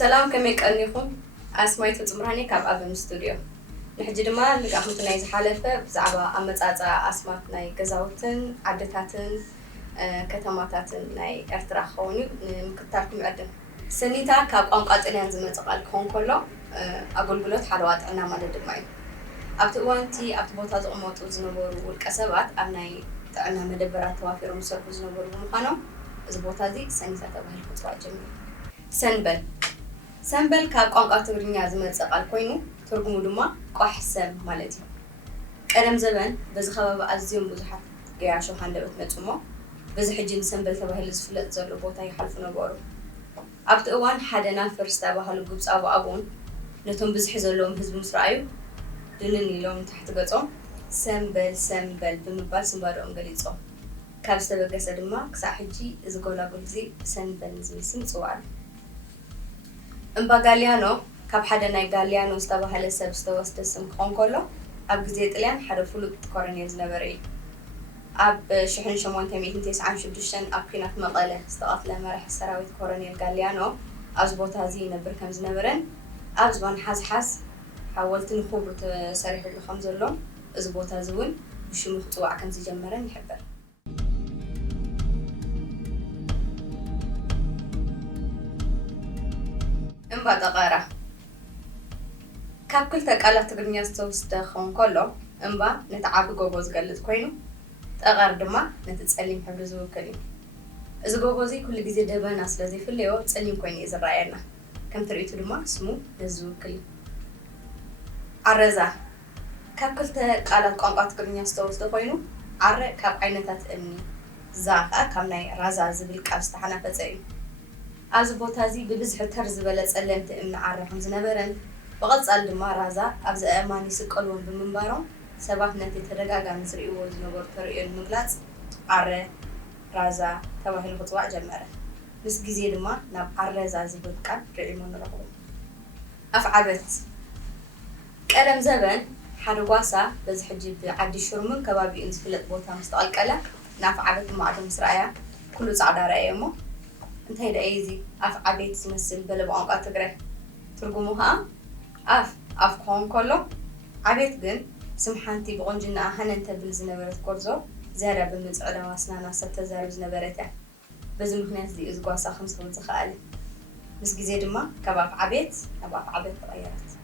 سلام كمي قنيكم اسمايت فطمراني كاب ابن استوديو نحجي دما لقاحمت ناي زحالفه بزعبا امصاصا اسمات ناي غزاوتن عدتاتن ከተማታትን ናይ ኤርትራ ኾኑ ምክታርኩም ይዕድም ሰኒታ ካብ ቋንቋ ጣልያን ዝመጽቃል ኮንኮሎ አገልግሎት ሓለዋ ጥዕና ማለት ድማ እዩ ኣብቲ እዋንቲ ኣብቲ ቦታ ዝቕመጡ ዝነበሩ ውልቀ ሰባት ኣብ ናይ ጥዕና መደበራት ተዋፊሮም ዝሰርሑ ዝነበሩ ምዃኖም እዚ ቦታ እዚ ሰኒታ ተባሂሉ ክፅዋዕ ጀሚሩ ሰንበል ካብ ቋንቋ ትግርኛ ዝመጽቃል ኮይኑ ትርጉሙ ድማ ቋሕሰም ማለት እዩ ቀደም ዘበን በዚ ከባቢ ኣዝዮም ብዙሓት ገያሾ ሃንደበት መጽሞ በዚ ሕጂን ሰንበል ተባሂሉ ዝፍለጥ ዘሎ ቦታ ይሓልፉ ነበሩ ኣብቲ እዋን ሓደ ናፈር ዝተባሃሉ ግብጻዊ ኣቡን ነቶም ብዝሕ ዘለዎም ህዝቢ ምስ ረኣዩ ድንን ኢሎም ታሕቲ ገጾም ሰንበል ብምባል ስምባዶኦም ገሊጾም ካብ ዝተበገሰ ድማ ክሳብ ሕጂ እዚ ጎላጉል እዚ ሰንበል ዝብል ስም ጽዋዕ እምባ ጋልያኖ ካብ ሓደ ናይ ጋልያኖ ዝተባሃለ ሰብ ዝተወስደ ስም ክኾን ከሎ ኣብ ግዜ ጥልያን ሓደ ፍሉጥ ኮሎኔል ዝነበረ እዩ ኣብ 1896 ኣብ ኩናት መቐለ ዝተቐትለ መራሒ ሰራዊት ኮሎኔል ጋልያኖ ኣብዚ ቦታ እዚ ይነብር ከም ዝነበረን ኣብ ዝባን ሓዝሓዝ ሓወልቲ ንኽብሩ ተሰሪሑሉ ከም ዘሎ እዚ ቦታ እዚ እውን ብሽሙ ክፅዋዕ ከም ዝጀመረን ይሕበር እምባ ጠቐራ ካብ ክልተ ቃላት ትግርኛ ዝተወስደ ክኸውን ከሎ እምባ ነቲ ዓቢ ጎቦ ዝገልጽ ኮይኑ ጠቐር ድማ ነቲ ጸሊም ሕብሪ ዝውክል እዩ እዚ ጎቦ እዚ ኩሉ ግዜ ደበና ስለ ዘይፍለዮ ጸሊም ኮይኑ እዩ ዝረኣየና ከም ትርኢቱ ድማ ስሙ ነዚ ዝውክል እዩ ዓረዛ ካብ ክልተ ቃላት ቋንቋ ትግርኛ ዝተወስደ ኮይኑ ዓረ ካብ ዓይነታት እምኒ ዛ ከዓ ካብ ናይ ራዛ ዝብል ቃል ዝተሓናፈፀ እዩ ኣብዚ ቦታ እዚ ብብዝሒ ተር ዝበለ ጸለምቲ እምኒ ዓረ ከም ዝነበረን ብቐጻሊ ድማ ራዛ ኣብዚ ኣእማን ይስቀልዎን ብምንባሮም ሰባት ነቲ ተደጋጋሚ ዝርእይዎ ዝነበሩ ተርእዮ ንምግላጽ ዓረ ራዛ ተባሂሉ ክፅዋዕ ጀመረ ምስ ግዜ ድማ ናብ ዓረዛ ዝብል ቃል ርኢሞ ንረኽቦ ኣፍ ዓበት ቀደም ዘበን ሓደ ጓሳ በዚ ሕጂ ብዓዲ ሹርምን ከባቢኡን ዝፍለጥ ቦታ ምስ ተቐልቀለ ናብ ዓበት ማዕዶ ምስ ረኣያ ኩሉ ጻዕዳ ረኣየ እሞ እንታይ ደአ እዚ ኣፍ ዓቤት ዝመስል በለ ብቋንቋ ትግራይ ትርጉሙ ከዓ ኣፍ ክኸውን ከሎ ዓቤት ግን ስም ሓንቲ ብቆንጅና ሃነን ተብል ዝነበረት ጎርዞ ዘራ ብምፅዕዳዋ ስናና ሰብ ተዛርብ ዝነበረት እያ በዚ ምክንያት እዚ ጓሳ ከም ዝኽእል ዝኸኣለ ምስ ግዜ ድማ ካብ ኣፍ ዓቤት ናብ ኣፍ ዓቤት ተቐየረት